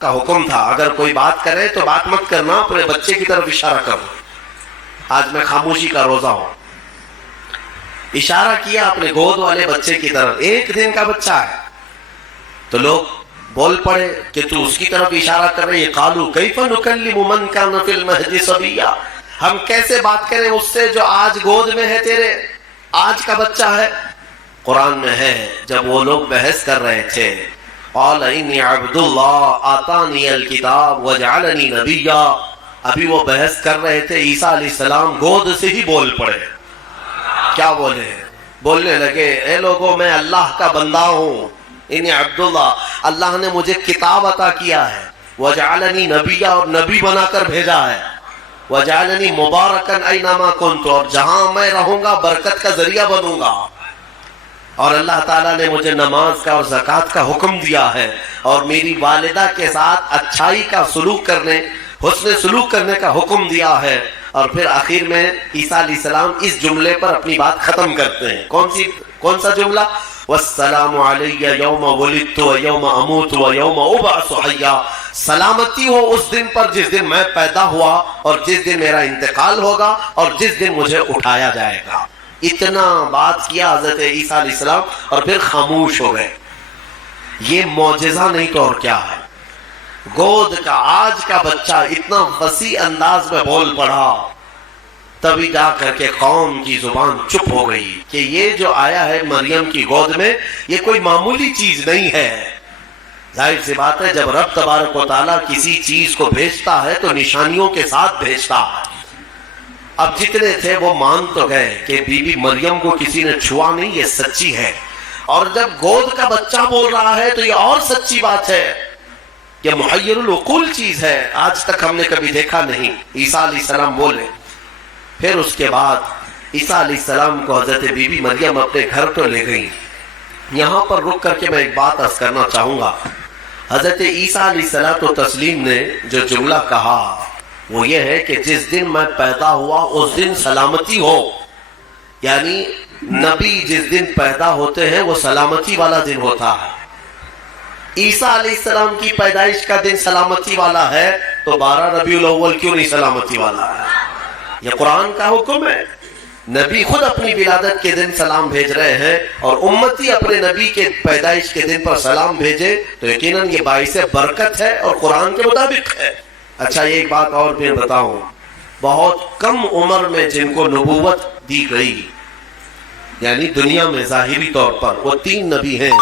کا حکم تھا اگر کوئی بات کرے تو بات مت کرنا، اپنے بچے کی طرف اشارہ کرو. آج میں خاموشی کا روزہ ہوں. اشارہ کیا اپنے گود والے بچے کی طرف، 1 دن کا بچہ ہے. تو لوگ بول پڑے کہ تو اس کی طرف اشارہ کر رہے. قالوا کیف نکلم من کان فی المہد صبیا، ہم کیسے بات کریں اس سے جو آج گود میں ہے تیرے، آج کا بچہ ہے. قرآن میں ہے جب وہ لوگ بحث کر رہے تھے، قال انی عبد اللہ آتانی الکتاب وجعلنی نبیا. ابھی وہ بحث کر رہے تھے، عیسیٰ علیہ السلام گود سے ہی بول پڑے. کیا بولے؟ بولنے لگے اے لوگوں میں اللہ کا بندہ ہوں، انی عبداللہ، اللہ نے مجھے کتاب عطا کیا ہے، وجعلنی نبیا، اور نبی بنا کر بھیجا ہے، وجعلنی مبارکن اینما کنت، اور جہاں میں رہوں گا برکت کا ذریعہ بنوں گا. اور اللہ تعالیٰ نے مجھے نماز کا اور زکوٰۃ کا حکم دیا ہے، اور میری والدہ کے ساتھ اچھائی کا سلوک کرنے، حسن سلوک کرنے کا حکم دیا ہے. اور پھر آخر میں عیسیٰ علیہ السلام اس جملے پر اپنی بات ختم کرتے ہیں. کون سا جملہ؟ والسلام علی یوم ولدت و یوم اموت و یوم ابعث حیا. سلامتی ہو اس دن پر جس دن میں پیدا ہوا، اور جس دن میرا انتقال ہوگا، اور جس دن مجھے اٹھایا جائے گا. اتنا بات کیا حضرت عیسیٰ علیہ السلام، اور پھر خاموش ہو گئے. یہ معجزہ نہیں تو اور کیا ہے؟ گود کا آج کا بچہ اتنا وسیع انداز میں بول پڑا، تبھی جا کر کے قوم کی زبان چپ ہو گئی کہ یہ جو آیا ہے مریم کی گود میں، یہ کوئی معمولی چیز نہیں ہے. ظاہر سی بات ہے جب رب تبارک و تعالیٰ کسی چیز کو بھیجتا ہے تو نشانیوں کے ساتھ بھیجتا ہے. اب جتنے تھے وہ مان تو گئے کہ بی بی مریم کو کسی نے چھوا نہیں، یہ سچی ہے. اور جب گود کا بچہ بول رہا ہے تو یہ اور سچی بات ہے، یہ محیر العقول چیز ہے، آج تک ہم نے کبھی دیکھا نہیں. عیسیٰ علیہ السلام بولے. پھر اس کے بعد عیسیٰ علیہ السلام کو حضرت بی بی مریم اپنے گھر تو لے گئی. یہاں پر رک کر کے میں ایک بات عرض کرنا چاہوں گا. حضرت عیسیٰ علیہ الصلوۃ والتسلیم نے جو جملہ کہا وہ یہ ہے کہ جس دن میں پیدا ہوا اس دن سلامتی ہو. یعنی نبی جس دن پیدا ہوتے ہیں وہ سلامتی والا دن ہوتا ہے. عیسیٰ علیہ السلام کی پیدائش کا دن سلامتی والا ہے تو 12 ربیع الاول کیوں نہیں سلامتی والا ہے؟ یہ قرآن کا حکم ہے. نبی خود اپنی ولادت کے دن سلام بھیج رہے ہیں، اور امتی اپنے نبی کے پیدائش کے دن پر سلام بھیجے تو یقیناً یہ باعث برکت ہے اور قرآن کے مطابق ہے. اچھا ایک بات اور بھی بتاؤں، بہت کم عمر میں جن کو نبوت دی گئی، یعنی دنیا میں ظاہری طور پر، وہ 3 نبی ہیں.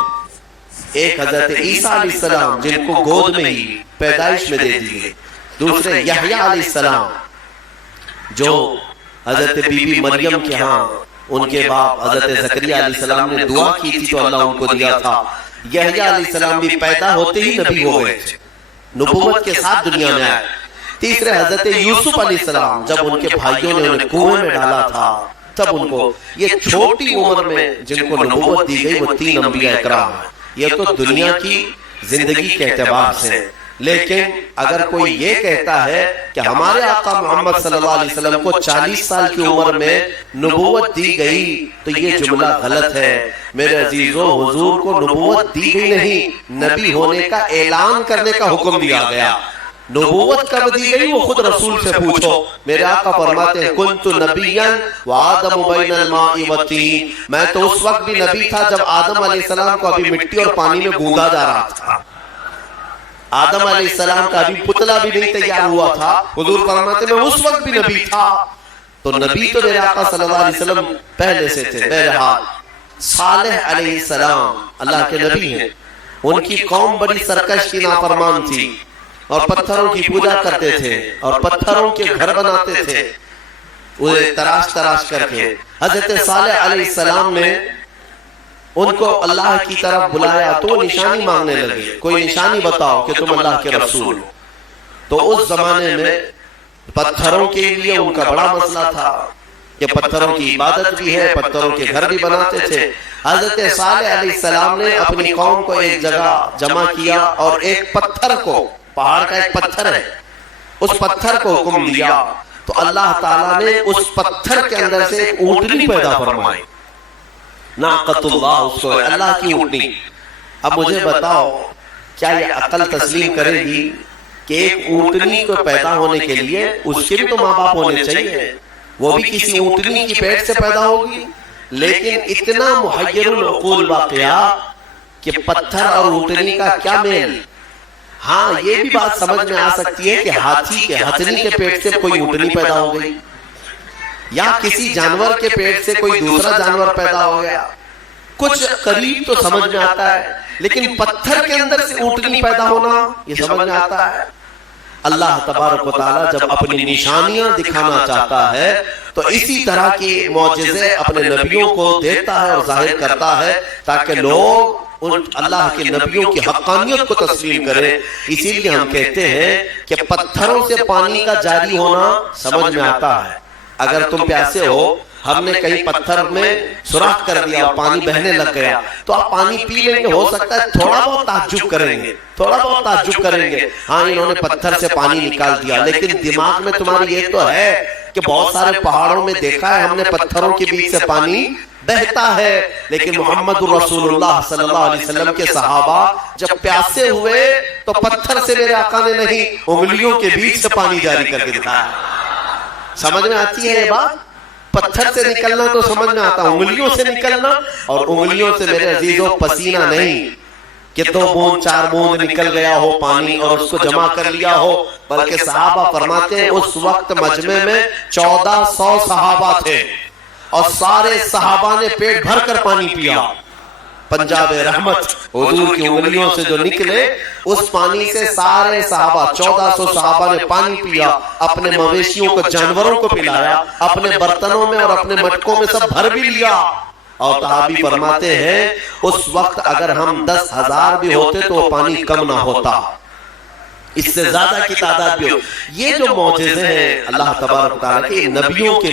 ایک حضرت عیسیٰ علیہ السلام جن کو گود میں ہی پیدائش میں دے دی گئی. دوسرے یحییٰ علیہ السلام جو حضرت بی بی مریم کے ہاں ان کے باپ حضرت زکریا علیہ السلام نے دعا کی تھی تو اللہ ان کو دیا تھا. یحییٰ علیہ السلام بھی پیدا ہوتے ہی نبی ہو گئے تھے، نبوت کے ساتھ دنیا میں آئے. تیسرے حضرت یوسف علیہ السلام جب ان کے بھائیوں نے انہیں کنویں میں ڈالا تھا تب ان کو، یہ چھوٹی عمر میں جن کو نبوت دی گئی وہ 3 انبیاء اکرام ہیں. یہ تو دنیا کی زندگی کے اعتبار سے. لیکن اگر کوئی یہ کہتا ہے کہ ہمارے آقا محمد صلی اللہ علیہ وسلم کو 40 سال کی عمر میں نبوت دی گئی تو یہ جملہ غلط ہے. میرے عزیزو، حضور کو نبوت دی گئی نہیں، نبی ہونے کا اعلان کرنے کا حکم دیا گیا. نبوت کب دی گئی وہ خود رسول سے پوچھو. میرے آقا فرماتے ہیں کنت نبیا وآدم بین الماء والطین، میں تو اس وقت بھی نبی تھا جب آدم علیہ السلام کو ابھی مٹی اور پانی میں گوندا جا رہا تھا. آدم علیہ السلام کا ابھی پتلا بھی نہیں تیار ہوا تھا. حضور فرماتے ہیں میں اس وقت بھی نبی تھا. تو نبی تو میرے آقا صلی اللہ علیہ وسلم پہلے سے تھے. بہرحال صالح علیہ السلام اللہ کے نبی ہیں. ان کی قوم بڑی سرکش کی نافرمان تھی اور پتھروں کی پوجا کرتے تھے اور پتھروں کے گھر بناتے تھے انہیں تراش کر کے. حضرت صالح علیہ السلام نے ان کو اللہ کی طرف بلایا تو وہ نشانی مانگنے لگے، کوئی نشانی بتاؤ کہ تم اللہ کے رسول. تو اس زمانے میں پتھروں کے لیے ان کا بڑا مسئلہ تھا کہ پتھروں کی عبادت بھی ہے، پتھروں کے گھر بھی بناتے تھے. حضرت صالح علیہ السلام نے اپنی قوم کو ایک جگہ جمع کیا اور ایک پتھر کو، پہاڑ کا ایک پتھر ہے، اس پتھر کو حکم دیا تو اللہ تعالیٰ نے اس پتھر کے اندر سے ایک اونٹنی پیدا فرمائی. ناقۃ اللہ، اس کو اللہ کی اونٹنی. اب مجھے بتاؤ کیا یہ عقل تسلیم کرے گی کہ ایک اونٹنی کو پیدا ہونے کے لیے اس کے بھی تو ماں باپ ہونے چاہیے، وہ بھی کسی اونٹنی کی پیٹ سے پیدا ہوگی؟ لیکن اتنا محیر العقول واقعہ کہ پتھر اور اونٹنی کا کیا میل؟ ہاں یہ بھی بات سمجھ میں آ سکتی ہے کہ ہاتھی کے ہتھنی کے پیٹ سے کوئی اونٹنی پیدا ہو گئی، یا کسی جانور کے پیٹ سے کوئی دوسرا جانور پیدا ہو گیا، کچھ قریب تو سمجھ میں آتا ہے، لیکن پتھر کے اندر سے اونٹنی پیدا ہونا یہ سمجھ میں آتا ہے؟ اللہ تبارک و تعالیٰ جب اپنی نشانیاں دکھانا چاہتا ہے تو اسی طرح کی معجزے اپنے نبیوں کو دیتا ہے اور ظاہر کرتا ہے تاکہ لوگ ان اللہ کے نبیوں کی حقانیت کو تسلیم کریں۔ اسی لیے ہم کہتے ہیں کہ پتھروں سے پانی کا جاری ہونا سمجھ میں آتا ہے۔ اگر تم پیاسے ہو، ہم نے کہیں پتھر میں سوراخ کر دیا اور پانی بہنے لگ گیا تو آپ پانی پی لیں گے، ہو سکتا ہے تھوڑا بہت تعجب کریں گے، تھوڑا بہت تعجب کریں گے، ہاں انہوں نے پتھر سے پانی نکال دیا، لیکن دماغ میں تمہاری یہ تو ہے کہ بہت سارے پہاڑوں میں دیکھا ہے ہم نے پتھروں کے بیچ سے پانی بہتا ہے۔ لیکن محمد رسول اللہ صلی اللہ علیہ وسلم کے صحابہ جب پیاسے ہوئے تو پتھر سے میرے آقا نے نہیں، انگلیوں کے بیچ سے پانی جاری کر کے دکھایا۔ سمجھ میں آتی ہے یہ بات؟ پتھر سے نکلنا تو سمجھ میں آتا، انگلیوں سے نکلنا، اور انگلیوں سے میرے عزیزوں پسینہ نہیں کہ 2 بوند 4 بوند نکل گیا ہو پانی اور اس کو جمع کر لیا ہو، بلکہ صحابہ فرماتے ہیں اس وقت مجمع میں 1400 صحابہ تھے اور سارے صحابہ نے پیٹ بھر کر پانی پیا۔ پنجاب رحمت حضور کی انگلیوں سے جو نکلے اس پانی سے سارے صحابہ 1400 صحابہ نے پانی پیا، اپنے مویشیوں کو جانوروں کو پلایا، اپنے برتنوں میں اور اپنے مٹکوں میں سب بھر بھی لیا۔ اور صحابی فرماتے ہیں اس وقت اگر ہم 10,000 بھی ہوتے تو وہ پانی کم نہ ہوتا، اس سے زیادہ کی تعداد بھی ہو۔ یہ جو معجزے ہیں اللہ تبارک و تعالیٰ کے نبیوں کے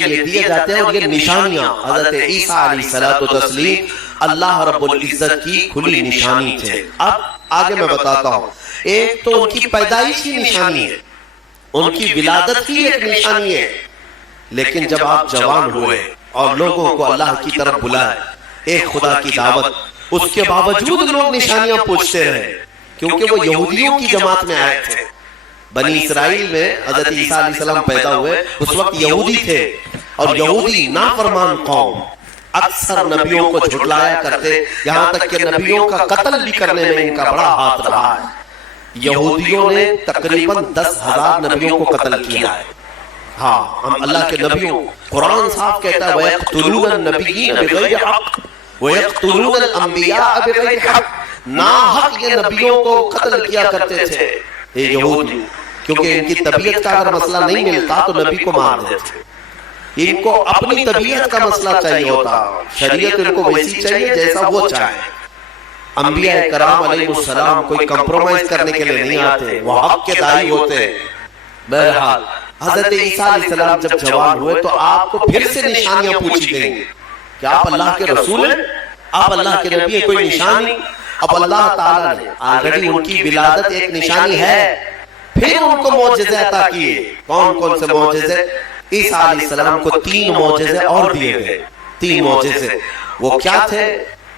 لیے دیے جاتے ہیں، اور یہ نشانیاں حضرت عیسیٰ علیہ السلام اللہ رب العزت کی کھلی نشانی تھے۔ اب آگے میں بتاتا ہوں، ایک تو ان کی پیدائش کی نشانی ہے، ان کی ولادت کی ایک نشانی ہے، لیکن جب آپ جوان ہوئے اور لوگوں کو اللہ کی طرف بلائے، ایک خدا کی دعوت، اس کے باوجود لوگ نشانیاں پوچھتے رہے کیونکہ وہ یہودیوں کی جماعت میں آئے تھے۔ بنی اسرائیل میں حضرت عیسیٰ علیہ السلام پیدا ہوئے، اس وقت یہودی تھے، اور یہودی نافرمان قوم اکثر نبیوں کو جھٹلایا کرتے، یہاں تک کہ نبیوں کا قتل بھی کرنے میں ان کا بڑا ہاتھ رہا ہے۔ یہودیوں نے تقریباً 10,000 نبیوں کو قتل کیا ہے۔ ہاں، ہم اللہ کے نبیوں، قرآن صاحب کہتا ہے وَيَقْتُلُونَ النَّبِيِّينَ بِغَيْرِ حَقٍّ وَيَقْتُلُونَ الْأَنْبِيَاءَ بِغَيْرِ حَقٍّ، ناحق یہ نبیوں کو قتل کیا کرتے تھے یہ یہودی، کیونکہ ان کی طبیعت کا اگر مسئلہ نہیں ملتا تو نبی کو مار دیتے، ان کو اپنی طبیعت کا مسئلہ چاہیے ہوتا، شریعت ان کو ویسی چاہیے جیسا وہ چاہے۔ انبیاء کرام علیہ السلام کوئی کمپرومائز کرنے کے لیے نہیں آتے، وہ حق کے داعی ہوتے۔ بہرحال حضرت عیسیٰ علیہ السلام جب جوان ہوئے تو آپ کو پھر سے نشانیاں پوچھی گئیں کہ آپ اللہ کے رسول ہیں، آپ اللہ کے نبی ہیں، کوئی نشانی؟ اب اللہ تعالیٰ نے آلریڈی ان کی ولادت ایک نشانی ہے، پھر ان کو معجزے عطا کیے۔ کون کون سے معجزے؟ عیسیٰ علیہ السلام کو 3 معجزے اور دیے گئے، 3 معجزے۔ وہ کیا تھے؟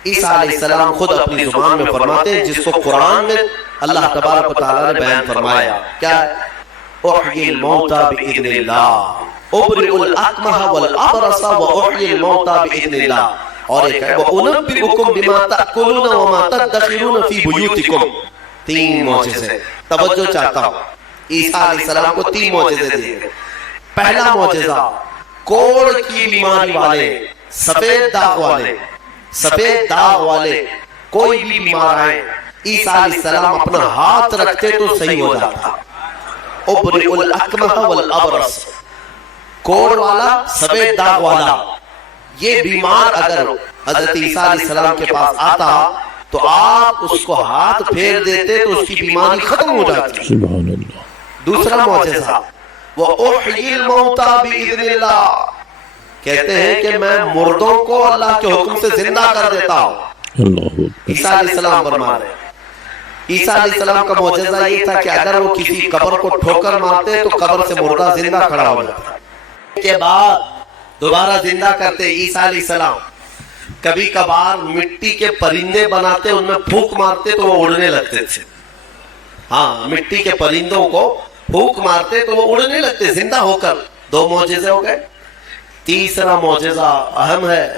عیسیٰ علیہ السلام خود اپنی زبان میں فرماتے ہیں، جس کو قرآن میں اللہ تبارک و تعالیٰ نے بیان فرمایا، کیا ہے؟ احیی الموتى باذن اللہ، ابرئ الاکمہ والابرص واحیی الموتى باذن اللہ، اور ایک ہے وَأُنَبِّئُكُمْ بِمَا تَأْكُلُونَ وَمَا تَدَّخِرُونَ فِي بُيُوتِكُمْ۔ 3 معجزے۔ توجہ چاہتا ہوں، عیسیٰ علیہ السلام کو 3 معجزے دیے۔ پہلا معجزہ، کوڑ کی بیماری والے، سفید داغ والے کوئی بھی بیمار آئے، عیسیٰ علیہ السلام اپنا ہاتھ رکھتے تو صحیح ہو جاتا۔ ابرئ الاکمہ والابرص، کوڑ والا، سفید داغ والا، یہ بیمار اگر حضرت عیسیٰ علیہ السلام کے پاس آتا تو آپ اس کو ہاتھ پھیر دیتے تو اس کی بیماری ختم ہو جاتی۔ سبحان اللہ۔ دوسرا معجزہ، وَأُحْيِي الْمَوْتَى بِإِذْنِ اللَّهِ، کہتے ہیں کہ میں مردوں کو اللہ کے حکم سے زندہ کر دیتا ہوں۔ عیسیٰ علیہ السلام فرما رہے ہیں۔ عیسیٰ علیہ السلام کا معجزہ یہ تھا کہ اگر وہ کسی قبر کو ٹھوکر مارتے تو قبر سے مردہ زندہ کھڑا ہو جاتا، کے بعد دوبارہ زندہ کرتے عیسیٰ علیہ السلام۔ کبھی کبھار مٹی کے پرندے بناتے، ان میں پھونک مارتے تو وہ اڑنے لگتے تھے. ہاں، مٹی کے پرندوں کو پھونک مارتے تو وہ اڑنے لگتے زندہ ہو کر. 2 معجزے ہو گئے. تیسرا معجزہ اہم ہے.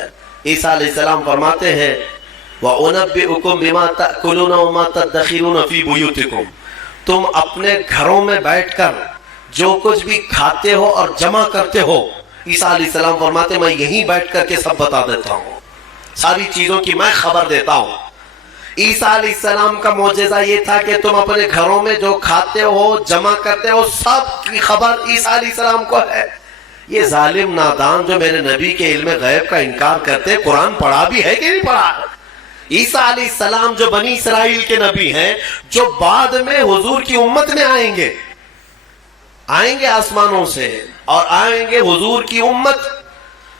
عیسیٰ علیہ السلام فرماتے ہیں وَأُنَبِّئُكُم بِمَا تَأْكُلُونَ وَمَا تَدَّخِرُونَ فِي بُيُوتِكُمْ، تم اپنے گھروں میں بیٹھ کر جو کچھ بھی کھاتے ہو اور جمع کرتے ہو، عیسیٰ علیہ السلام فرماتے ہیں میں یہیں بیٹھ کر کے سب بتا دیتا ہوں، ساری چیزوں کی میں خبر دیتا ہوں. عیسیٰ علیہ السلام کا معجزہ یہ تھا کہ تم اپنے گھروں میں جو کھاتے ہو جمع کرتے ہو سب کی خبر عیسیٰ علیہ السلام کو ہے. یہ ظالم نادان جو میرے نبی کے علم غیب کا انکار کرتے، قرآن پڑھا بھی ہے کہ نہیں پڑھا؟ عیسیٰ علیہ السلام جو بنی اسرائیل کے نبی ہیں، جو بعد میں حضور کی امت میں آئیں گے آسمانوں سے، اور آئیں گے حضور کی امت،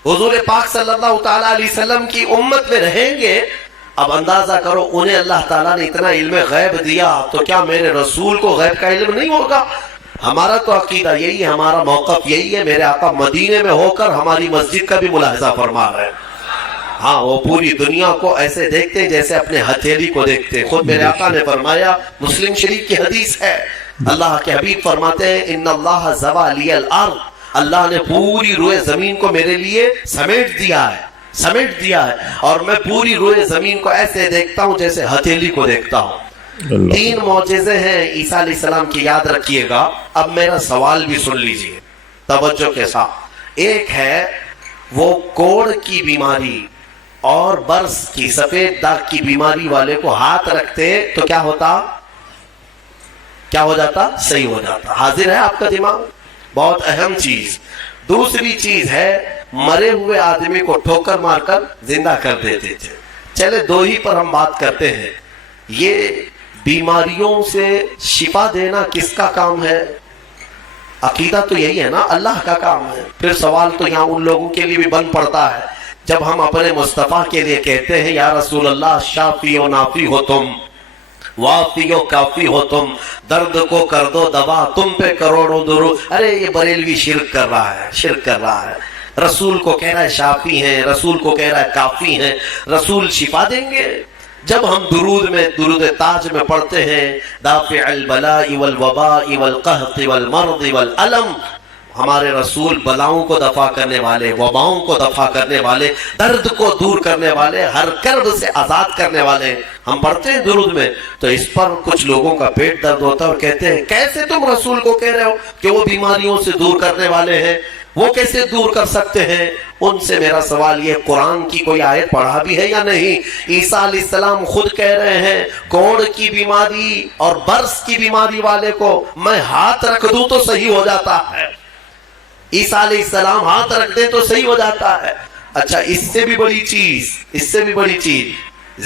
حضور پاک صلی اللہ تعالیٰ علیہ وسلم کی امت میں رہیں گے. اب اندازہ کرو انہیں اللہ تعالیٰ نے اتنا علم غیب دیا، تو کیا میرے رسول کو غیب کا علم نہیں ہوگا؟ ہمارا تو عقیدہ یہی ہے، ہمارا موقف یہی ہے. میرے آقا مدینے میں ہو کر ہماری مسجد کا بھی ملاحظہ فرما رہے ہیں. ہاں، وہ پوری دنیا کو ایسے دیکھتے ہیں جیسے اپنے ہتھیلی کو دیکھتے ہیں. خود میرے آقا نے فرمایا، مسلم شریف کی حدیث ہے، اللہ کے حبیب فرماتے ہیں ان اللہ زوى لی الارض، اللہ نے پوری روئے زمین کو میرے لیے سمیٹ دیا ہے، اور میں پوری روئے زمین کو ایسے دیکھتا ہوں جیسے ہتھیلی کو دیکھتا ہوں. 3 معجزے ہیں عیسیٰ علیہ السلام کی، یاد رکھیے گا. اب میرا سوال بھی سن لیجئے توجہ کے ساتھ. ایک ہے وہ کوڑ کی بیماری اور برس کی، سفید داغ کی بیماری والے کو ہاتھ رکھتے تو کیا ہو جاتا؟ صحیح ہو جاتا. حاضر ہے آپ کا دماغ؟ بہت اہم چیز. دوسری چیز ہے مرے ہوئے آدمی کو ٹھوکر مار کر زندہ کر دیتے تھے. چلے 2 ہی پر ہم بات کرتے ہیں. یہ بیماریوں سے شفا دینا کس کا کام ہے؟ عقیدہ تو یہی ہے نا، اللہ کا کام ہے. پھر سوال تو یہاں ان لوگوں کے لیے بھی بن پڑتا ہے جب ہم اپنے مصطفیٰ کے لیے کہتے ہیں یا رسول اللہ شافی و نافی ہو تم، وافی و کافی ہو تم، درد کو کر دو دوا، تم پہ کروڑوں درود. ارے یہ بریلوی شرک کر رہا ہے. رسول کو کہہ رہا ہے شافی ہیں، رسول کو کہہ رہا ہے کافی ہیں. رسول شفا دیں گے؟ جب ہم درود تاج میں پڑھتے ہیں دافع البلاء والوباء والقحط والمرض والالم، ہمارے رسول بلاؤں کو دفع کرنے والے، وباؤں کو دفع کرنے والے، درد کو دور کرنے والے، ہر کرب سے آزاد کرنے والے، ہم پڑھتے ہیں درود میں. تو اس پر کچھ لوگوں کا پیٹ درد ہوتا ہے اور کہتے ہیں کیسے تم رسول کو کہہ رہے ہو کہ وہ بیماریوں سے دور کرنے والے ہیں، وہ کیسے دور کر سکتے ہیں؟ ان سے میرا سوال یہ، قرآن کی کوئی آیت پڑھا بھی ہے یا نہیں؟ عیسیٰ علیہ السلام خود کہہ رہے ہیں کوڑ کی بیماری اور برس کی بیماری والے کو میں ہاتھ رکھ دوں تو صحیح ہو جاتا ہے. عیسیٰ علیہ السلام ہاتھ رکھ دیں تو صحیح ہو جاتا ہے. اچھا، اس سے بھی بڑی چیز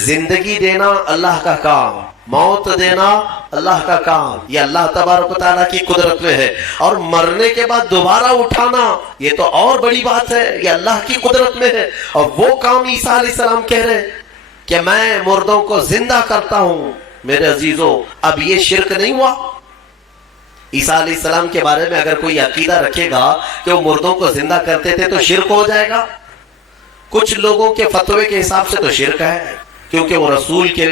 زندگی دینا اللہ کا کام، موت دینا اللہ کا کام، یہ اللہ تبارک و تعالیٰ کی قدرت میں ہے. اور مرنے کے بعد دوبارہ اٹھانا یہ تو اور بڑی بات ہے، یہ اللہ کی قدرت میں ہے. اور وہ کام عیسیٰ علیہ السلام کہہ رہے ہیں کہ میں مردوں کو زندہ کرتا ہوں. میرے عزیزوں، اب یہ شرک نہیں ہوا؟ عیسیٰ علیہ السلام کے بارے میں اگر کوئی عقیدہ رکھے گا کہ وہ مردوں کو زندہ کرتے تھے تو شرک ہو جائے گا. کچھ لوگوں کے فتوے کے حساب سے تو شرک ہے، کیونکہ وہ رسول کے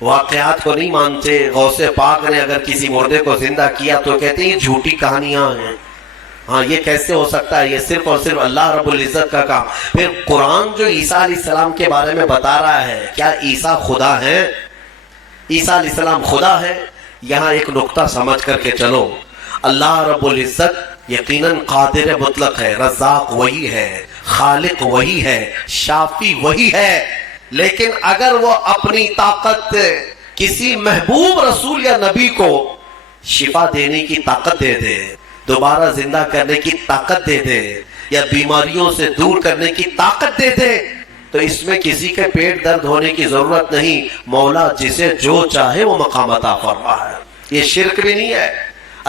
واقعات کو نہیں مانتے. غوث پاک نے اگر کسی مردے کو زندہ کیا تو کہتے ہیں یہ جھوٹی کہانیاں ہیں. ہاں، یہ کیسے ہو سکتا ہے؟ یہ صرف اور صرف اللہ رب العزت کا کام. پھر قرآن جو عیسیٰ علیہ السلام کے بارے میں بتا رہا ہے، کیا عیسیٰ خدا ہے؟ عیسیٰ علیہ السلام خدا ہے؟ یہاں ایک نقطہ سمجھ کر کے چلو. اللہ رب العزت یقیناً قادر مطلق ہے، رزاق وہی ہے، خالق وہی ہے، شافی وہی ہے. لیکن اگر وہ اپنی طاقت کسی محبوب رسول یا نبی کو شفا دینے کی طاقت دے دے، دوبارہ زندہ کرنے کی طاقت دے دے، یا بیماریوں سے دور کرنے کی طاقت دے دے، تو اس میں کسی کے پیٹ درد ہونے کی ضرورت نہیں. مولا جسے جو چاہے وہ مقام عطا فرمائے. یہ شرک بھی نہیں ہے،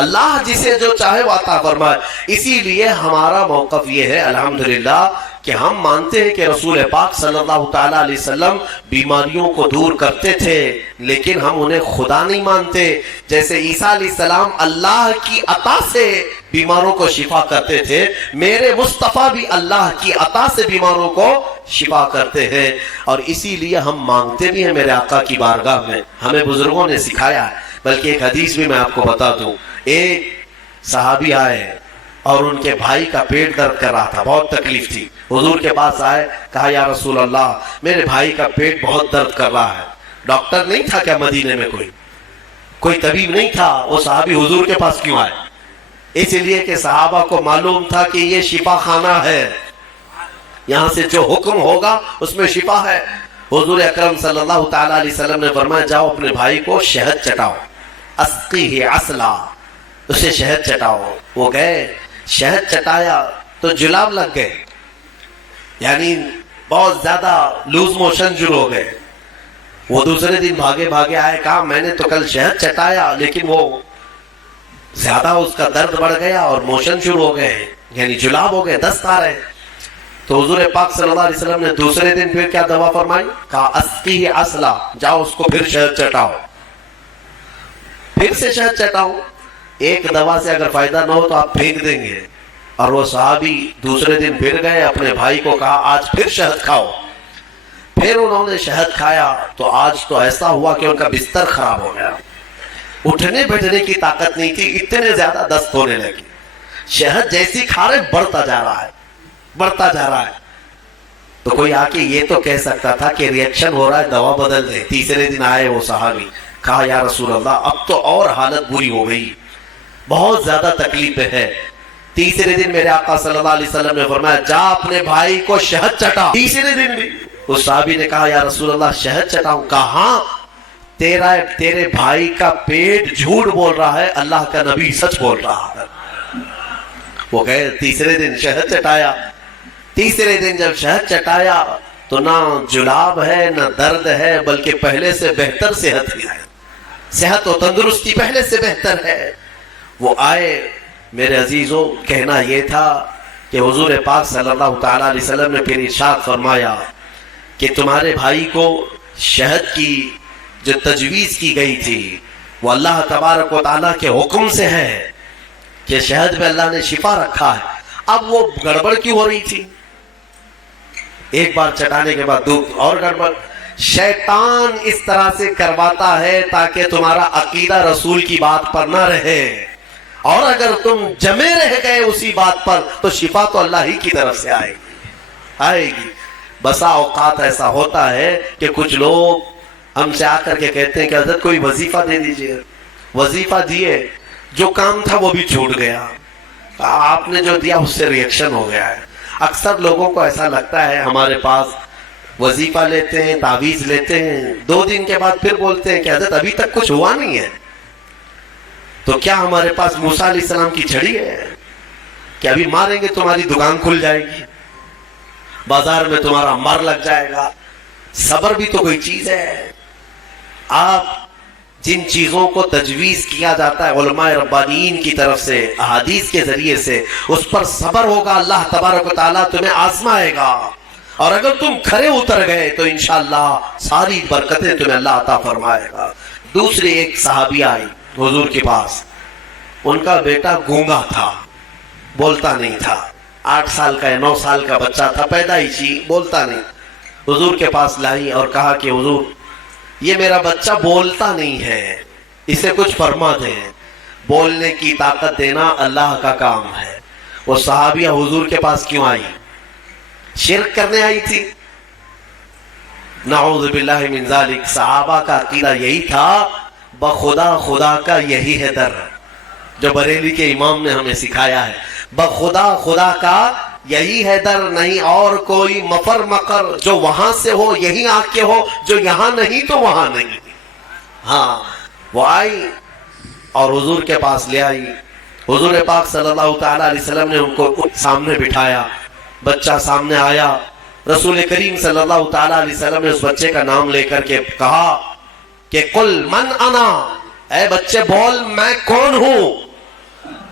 اللہ جسے جو چاہے وہ عطا فرمائے. اسی لیے ہمارا موقف یہ ہے الحمدللہ کہ ہم مانتے ہیں کہ رسول پاک صلی اللہ تعالیٰ علیہ وسلم بیماریوں کو دور کرتے تھے، لیکن ہم انہیں خدا نہیں مانتے۔ جیسے عیسیٰ علیہ السلام اللہ کی عطا سے بیماروں کو شفا کرتے تھے، میرے مصطفیٰ بھی اللہ کی عطا سے بیماروں کو شفا کرتے ہیں، اور اسی لیے ہم مانگتے بھی ہیں میرے آقا کی بارگاہ میں۔ ہمیں بزرگوں نے سکھایا ہے۔ بلکہ ایک حدیث بھی میں آپ کو بتا دوں، ایک صحابی آئے اور ان کے بھائی کا پیٹ درد کر رہا تھا، بہت تکلیف تھی، حضور کے پاس آئے، کہا یا رسول اللہ میرے بھائی کا پیٹ بہت درد کر رہا ہے۔ ڈاکٹر نہیں تھا کیا مدینے میں؟ کوئی طبیب نہیں تھا، وہ صحابی حضور کے پاس کیوں آئے؟ اس لیے کہ صحابہ کو معلوم تھا کہ یہ شفا خانہ ہے، یہاں سے جو حکم ہوگا اس میں شفا ہے۔ حضور اکرم صلی اللہ تعالیٰ علیہ وسلم نے فرمایا جاؤ اپنے بھائی کو شہد چٹاؤ، اسقیہ عسلا، اسے شہد چٹاؤ۔ وہ گئے، شہد چٹایا تو جلاب لگ گئے، یعنی بہت زیادہ لوز موشن شروع ہو گئے۔ وہ دوسرے دن بھاگے بھاگے آئے، کہا میں نے تو کل شہد چٹایا لیکن وہ زیادہ اس کا درد بڑھ گیا اور موشن شروع ہو گئے، یعنی جلاب ہو گئے، دست آ رہے۔ تو حضور پاک صلی اللہ علیہ وسلم نے دوسرے دن پھر کیا دوا فرمائی؟ کہا اسقیہ عسلا، جاؤ اس کو پھر شہد چٹاؤ، پھر سے شہد چٹاؤ۔ ایک دوا سے اگر فائدہ نہ ہو تو آپ پھینک دیں گے۔ اور وہ صحابی دوسرے دن پھر گئے، اپنے بھائی کو کہا آج پھر شہد کھاؤ۔ پھر انہوں نے شہد کھایا تو آج تو ایسا ہوا کہ ان کا بستر خراب ہو گیا، اٹھنے بیٹھنے کی طاقت نہیں تھی، اتنے زیادہ دست ہونے لگی۔ شہد جیسی کھا رہے بڑھتا جا رہا ہے، بڑھتا جا رہا ہے۔ تو کوئی آ کے یہ تو کہہ سکتا تھا کہ ریئیکشن ہو رہا ہے، دوا بدل دیں۔ تیسرے دن آئے وہ صحابی، کہا یا رسول اللہ اب تو اور حالت بری ہو گئی، بہت زیادہ تکلیف ہے۔ تیسرے دن میرے آقا صلی اللہ علیہ وسلم نے فرمایا جا اپنے بھائی کو شہد چٹا۔ تیسرے دن بھی اس صحابی نے کہا یا رسول اللہ شہد چٹاؤں؟ کہاں تیرے بھائی کا پیٹ جھوٹ بول رہا ہے، اللہ کا نبی سچ بول رہا ہے۔ وہ گئے، تیسرے دن شہد چٹایا۔ تیسرے دن جب شہد چٹایا تو نہ جلاب ہے نہ درد ہے، بلکہ پہلے سے بہتر صحت ہے، صحت و تندرستی پہلے سے بہتر ہے۔ وہ آئے، میرے عزیزوں کہنا یہ تھا کہ حضور پاک صلی اللہ تعالیٰ علیہ وسلم نے پھر ارشاد فرمایا کہ تمہارے بھائی کو شہد کی جو تجویز کی گئی تھی وہ اللہ تبارک و تعالیٰ کے حکم سے ہے کہ شہد میں اللہ نے شفا رکھا ہے۔ اب وہ گڑبڑ کیوں ہو رہی تھی؟ ایک بار چٹانے کے بعد اور گڑبڑ۔ شیطان اس طرح سے کرواتا ہے تاکہ تمہارا عقیدہ رسول کی بات پر نہ رہے، اور اگر تم جمے رہ گئے اسی بات پر تو شفا تو اللہ ہی کی طرف سے آئے گی۔ بسا اوقات ایسا ہوتا ہے کہ کچھ لوگ ہم سے آ کر کے کہتے ہیں کہ حضرت کوئی وظیفہ دے دیجئے، وظیفہ دیے، جو کام تھا وہ بھی چھوٹ گیا، آپ نے جو دیا اس سے ریئیکشن ہو گیا ہے۔ اکثر لوگوں کو ایسا لگتا ہے ہمارے پاس وظیفہ لیتے ہیں، تعویذ لیتے ہیں، 2 دن کے بعد پھر بولتے ہیں کہ حضرت ابھی تک کچھ ہوا نہیں ہے۔ تو کیا ہمارے پاس موسیٰ علیہ السلام کی چھڑی ہے کہ ابھی ماریں گے تمہاری دکان کھل جائے گی، بازار میں تمہارا مر لگ جائے گا؟ صبر بھی تو کوئی چیز ہے۔ آپ جن چیزوں کو تجویز کیا جاتا ہے علماء ربانیین کی طرف سے احادیث کے ذریعے سے، اس پر صبر ہوگا، اللہ تبارک و تعالیٰ تمہیں آزمائے گا، اور اگر تم کھرے اتر گئے تو انشاءاللہ ساری برکتیں تمہیں اللہ عطا فرمائے گا۔ دوسری ایک صحابی آئی حضور کے پاس، ان کا بیٹا گونگا تھا، بولتا نہیں تھا، 8 سال کا یا 9 سال کا بچہ تھا، پیدائشی، بولتا نہیں۔ حضور کے پاس لائی اور کہا کہ حضور یہ میرا بچہ بولتا نہیں ہے، اسے کچھ فرما دیں، بولنے کی طاقت دینا اللہ کا کام ہے۔ وہ صحابیہ حضور کے پاس کیوں آئی؟ شرک کرنے آئی تھی؟ نعوذ باللہ من ذالک۔ صحابہ کا عقیدہ یہی تھا، بخدا خدا کا یہی ہے در، جو بریلی کے امام نے ہمیں سکھایا ہے، بخدا خدا کا یہی ہے در، نہیں اور کوئی مفر مقر، جو وہاں سے ہو یہی آ کے ہو، جو یہاں نہیں تو وہاں نہیں۔ ہاں وہ آئی اور حضور کے پاس لے آئی۔ حضور پاک صلی اللہ تعالیٰ علیہ وسلم نے ان کو سامنے بٹھایا، بچہ سامنے آیا، رسول کریم صلی اللہ تعالیٰ علیہ وسلم نے اس بچے کا نام لے کر کے کہا کہ قل من انا، اے بچے بول میں کون ہوں۔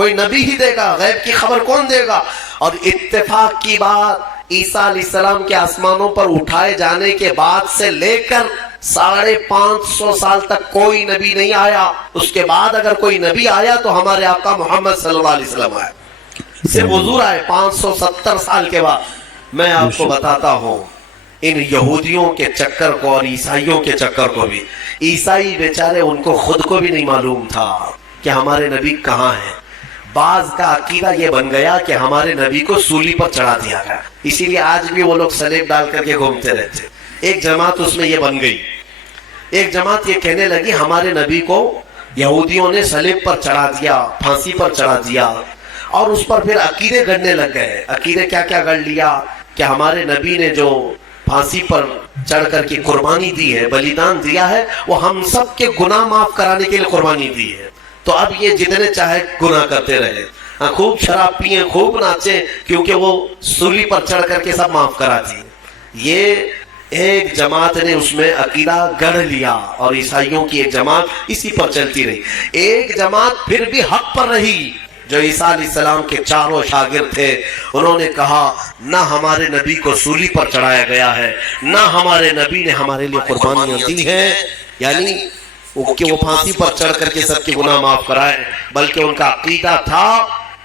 کوئی نبی ہی دے گا، غیب کی خبر کون دے گا؟ اور اتفاق کی بات، عیسیٰ علیہ السلام کے آسمانوں پر اٹھائے جانے کے بعد سے لے کر 550 سال تک کوئی نبی نہیں آیا۔ اس کے بعد اگر کوئی نبی آیا تو ہمارے آقا محمد صلی اللہ علیہ وسلم آئے، صرف حضور آئے 570 سال کے بعد۔ میں آپ کو بتاتا ہوں ان یہودیوں کے چکر کو اور عیسائیوں کے چکر کو بھی، عیسائی بیچارے ان کو خود کو بھی نہیں معلوم تھا کہ ہمارے نبی کہاں ہیں۔ بعض کا عقیدہ یہ بن گیا کہ ہمارے نبی کو سولی پر چڑھا دیا گیا، اسی لیے آج بھی وہ لوگ سلیب ڈال کر کے گھومتے رہتے۔ ایک جماعت اس میں یہ بن گئی، ایک جماعت یہ کہنے لگی ہمارے نبی کو یہودیوں نے سلیب پر چڑھا دیا، پھانسی پر چڑھا دیا، اور اس پر پھر عقیدے گڑنے لگ گئے۔ عقیدے کیا کیا گڑ لیا کہ ہمارے نبی نے جو پھانسی پر چڑھ کر کے قربانی دی ہے، بلیدان دیا ہے، وہ ہم سب کے گناہ معاف کرانے کے لیے قربانی دی ہے، تو اب یہ جتنے چاہے گناہ کرتے رہے، خوب شراب پئیں، خوب ناچیں، کیونکہ وہ سولی پر چڑھ کر کے سب معاف کرا دی۔ یہ ایک جماعت نے اس میں عقیدہ گڑھ لیا اور عیسائیوں کی ایک جماعت اسی پر چلتی رہی۔ ایک جماعت پھر بھی حق پر رہی، جو عیسیٰ علیہ السلام کے چاروں شاگرد تھے، انہوں نے کہا نہ ہمارے نبی کو سولی پر چڑھایا گیا ہے، نہ ہمارے نبی نے ہمارے لیے قربانیاں دی ہیں، یعنی کہ وہ پھانسی پر چڑھ کر کے سب کے گناہ معاف کرائے، بلکہ ان کا عقیدہ تھا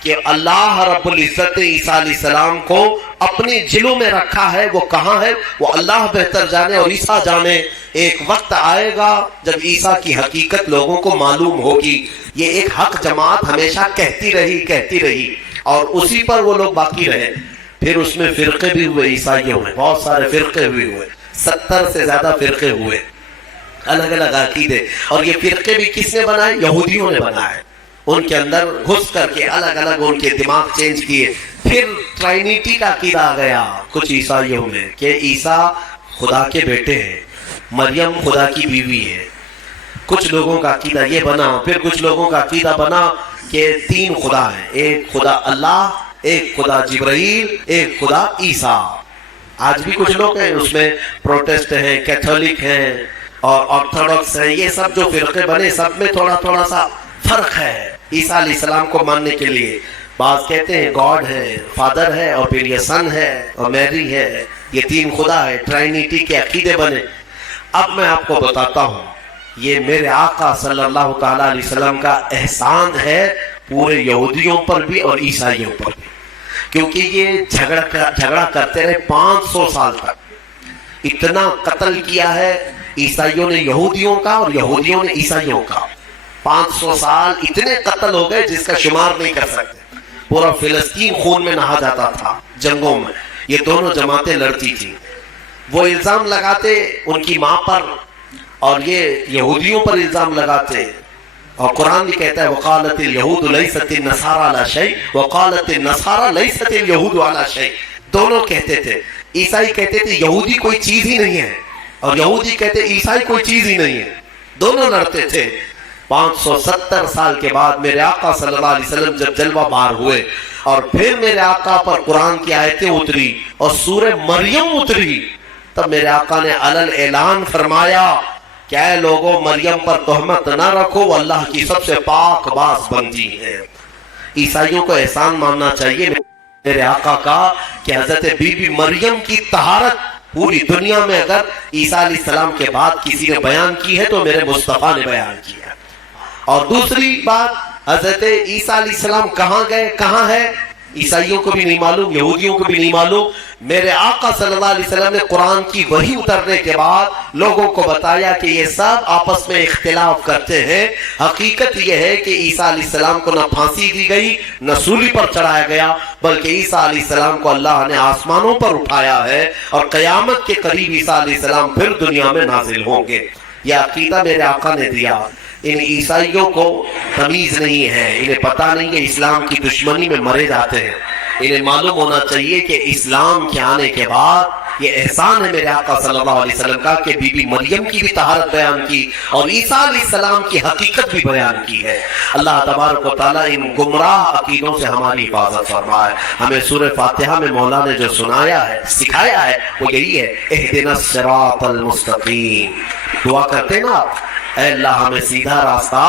کہ اللہ رب العزت نے عیسیٰ علیہ السلام کو اپنے جلوں میں رکھا ہے، وہ کہاں ہے وہ اللہ بہتر جانے اور عیسیٰ جانے۔ ایک وقت آئے گا جب عیسیٰ کی حقیقت لوگوں کو معلوم ہوگی۔ یہ ایک حق جماعت ہمیشہ کہتی رہی اور اسی پر وہ لوگ باقی رہے۔ پھر اس میں فرقے بھی ہوئے، عیسائیوں میں بہت سارے فرقے بھی ہوئے، 70 سے زیادہ فرقے ہوئے، الگ الگ عقیدے، اور یہ فرقے بھی کس نے بنائے؟ یہودیوں نے بنائے۔ ان کے اندر گھس کر کے الگ الگ ان کے دماغ چینج کیے۔ پھر ٹرائنیٹی کا عقیدہ آ گیا کچھ عیسائیوں میں کہ عیسیٰ خدا کے بیٹے ہیں، مریم خدا کی بیوی ہے۔ کچھ لوگوں کا عقیدہ یہ بنا، پھر کچھ لوگوں کا عقیدہ بنا کہ 3 خدا ہیں، ایک خدا اللہ، ایک خدا جبرائیل، ایک خدا عیسیٰ۔ آج بھی کچھ لوگ ہیں اس میں، پروٹسٹ ہیں، کیتھولک ہیں اور آرتھوڈکس ہیں، یہ سب جو فرقے بنے سب میں تھوڑا تھوڑا سا فرق ہے عیسیٰ علیہ السلام کو ماننے کے لیے۔ بعض کہتے ہیں گاڈ ہے، فادر ہے، اور پھر یہ سن ہے اور میری ہے، یہ 3 خدا ہے، ٹرائنیٹی کے عقیدے بنے۔ اب میں آپ کو بتاتا ہوں یہ میرے آقا صلی اللہ تعالیٰ علیہ وسلم کا احسان ہے پورے یہودیوں پر بھی اور عیسائیوں پر بھی، کیونکہ یہ جھگڑا کرتے رہے 500 سال تک۔ اتنا قتل کیا ہے عیسائیوں نے یہودیوں کا اور یہودیوں نے عیسائیوں کا، 500 سال اتنے قتل ہو گئے جس کا شمار نہیں کر سکتے۔ پورا فلسطین خون میں نہا جاتا تھا جنگوں میں، یہ دونوں جماعتیں لڑتی تھیں۔ وہ الزام لگاتے ان کی ماں پر اور یہ یہودیوں پر الزام لگاتے، اور قرآن بھی کہتا ہے وقالت اليہود لیست النصارى علی شیء وقالت النصارى لیست اليہود علی شیء۔ دونوں کہتے تھے، عیسائی کہتے تھے یہودی کوئی چیز ہی نہیں ہے، اور یہودی کہتے عیسائی کوئی چیز ہی نہیں ہے، دونوں لڑتے تھے۔ 570 سال کے بعد میرے آقا صلی اللہ علیہ وسلم جب جلوہ بار ہوئے اور پھر میرے آقا پر قرآن کی آیتیں اتری اور سورہ مریم اتری، تب میرے آقا نے علل اعلان فرمایا کہ اے لوگوں مریم پر تہمت نہ رکھو، وہ اللہ کی سب سے پاک باز بندی ہے۔ عیسائیوں کو احسان ماننا چاہیے میرے آقا کا کہ حضرت بی بی مریم کی طہارت پوری دنیا میں اگر عیسیٰ علیہ السلام کے بعد کسی نے بیان کی ہے تو میرے مصطفیٰ نے بیان کی ہے۔ اور دوسری بات، حضرت عیسیٰ علیہ السلام کہاں گئے، کہاں ہے، عیسائیوں کو بھی نہیں معلوم، یہودیوں کو بھی نہیں معلوم۔ میرے آقا صلی اللہ علیہ وسلم نے قرآن کی وحی اترنے کے بعد لوگوں کو بتایا کہ یہ سب آپس میں اختلاف کرتے ہیں، حقیقت یہ ہے کہ عیسیٰ علیہ السلام کو نہ پھانسی دی گئی نہ سولی پر چڑھایا گیا، بلکہ عیسیٰ علیہ السلام کو اللہ نے آسمانوں پر اٹھایا ہے، اور قیامت کے قریب عیسیٰ علیہ السلام پھر دنیا میں نازل ہوں گے۔ یہ عقیدہ میرے آقا نے دیا۔ ان عیسائیوں کو تمیز نہیں ہے، انہیں پتہ نہیں کہ اسلام کی دشمنی میں مرے جاتے ہیں۔ انہیں معلوم ہونا چاہیے کہ اسلام کے آنے کے بعد یہ احسان ہے میرے آقا صلی اللہ علیہ وسلم کا کہ بی بی مریم کی بھی طہارت بیان کی اور عیسیٰ علیہ السلام کی حقیقت بھی بیان کی ہے۔ اللہ تبارک و تعالیٰ ان گمراہ عقیدوں سے ہماری حفاظت فرمائے۔ ہمیں سورہ فاتحہ میں مولا نے جو سنایا ہے، سکھایا ہے، وہ یہی ہے اہدنا الصراط المستقیم۔ دعا کرتے نا آپ، اے اللہ ہمیں سیدھا راستہ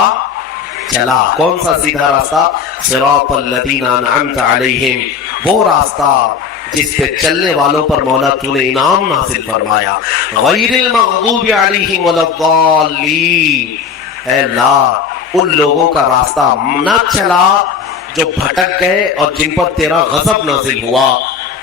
چلا. کون سا سیدھا راستہ؟ صراط الذین انعمت علیہم، وہ راستہ جس پہ چلنے والوں پر مولا تو نے انعام نازل فرمایا. غیر المغضوب علیہم ولا الضالین، اے اللہ ان لوگوں کا راستہ نہ چلا جو بھٹک گئے اور جن پر تیرا غضب نازل ہوا.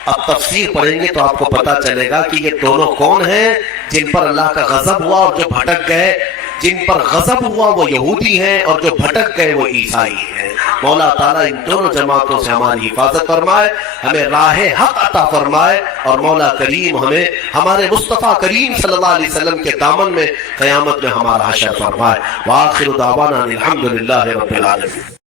اب تفسیر پڑھیں گے تو آپ کو پتا چلے گا کہ یہ دونوں کون ہیں جن پر اللہ کا غضب ہوا اور جو بھٹک گئے. جن پر غضب ہوا وہ یہودی ہیں اور جو بھٹک گئے وہ عیسائی ہیں. مولا تعالیٰ ان دونوں جماعتوں سے ہماری حفاظت فرمائے، ہمیں راہ حق عطا فرمائے، اور مولا کریم ہمیں ہمارے مصطفیٰ کریم صلی اللہ علیہ وسلم کے دامن میں قیامت میں ہمارا حشر فرمائے. وآخر دعوانا الحمدللہ رب العالمین.